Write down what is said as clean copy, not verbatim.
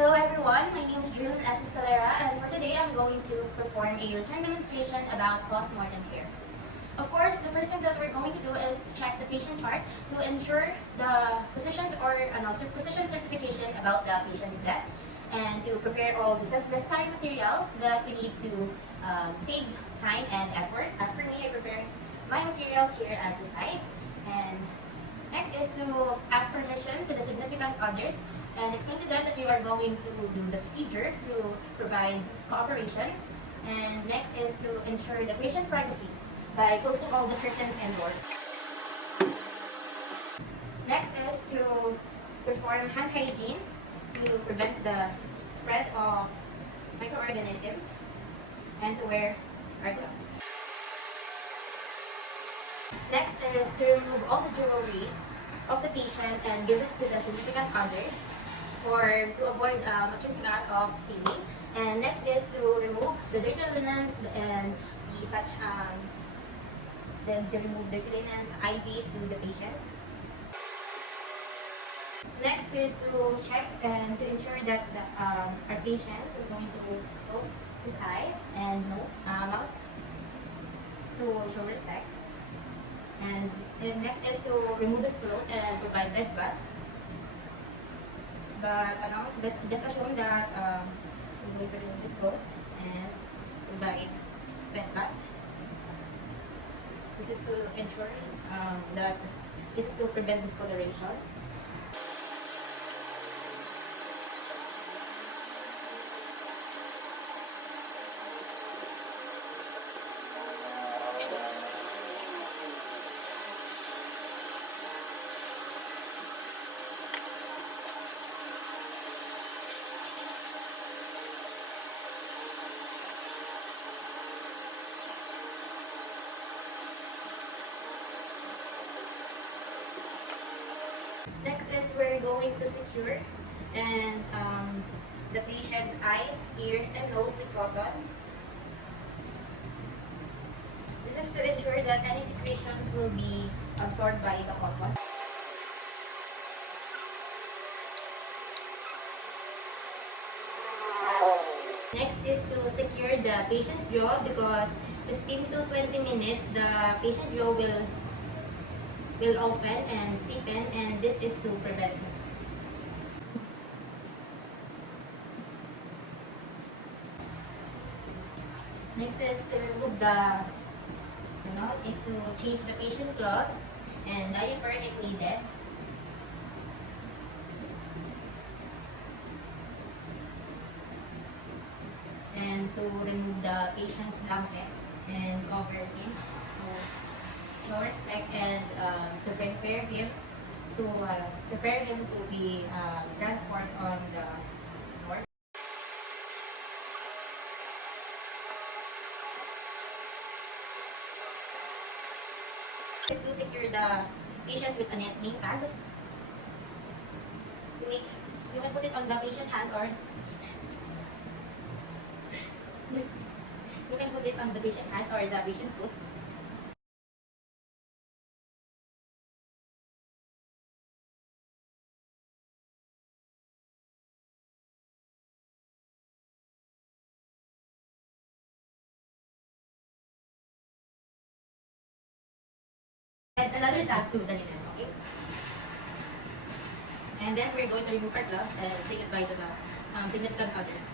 Hello everyone, my name is Julian S. Escalera, and for today I'm going to perform a return demonstration about post-mortem care. Of course, the first thing that we're going to do is to check the patient chart to ensure the physician's physician certification about the patient's death, and to prepare all the necessary materials that we need to save time and effort. As for me, I prepare my materials here at the site, and next is to ask permission to the significant others and explain to them that you are going to do the procedure to provide cooperation. And next is to ensure the patient privacy by closing all the curtains and doors. Next is to perform hand hygiene to prevent the spread of microorganisms and to wear our gloves. Next is to remove all the jewelries of the patient and give it to the significant others to avoid accusing us of stealing. And next is to remove the dirty linens and remove dirty linens, IVs to the patient. Next is to check and to ensure that our patient is going to close his eyes and mouth to show respect. And next is to remove the scroll and provide bed bath. But just assume that we're going to remove this clothes and provide bed bath. This is to ensure that this is to prevent discoloration. Next is we're going to secure and the patient's eyes, ears, and nose with cottons. This is to ensure that any secretions will be absorbed by the cotton. Next is to secure the patient's jaw because 15 to 20 minutes the patient jaw will open and stiffen, and this is to prevent. Next is to remove is to change the patient clothes and diaper if needed. And to remove the patient's blanket and cover him. Show respect and to prepare him to be transported on the north. Is to secure the patient with a name tag. You can put it on the patient hand or you can put it on the patient hand or the patient foot. And another tag to the linen, okay? And then we're going to remove our gloves and say goodbye to the significant others.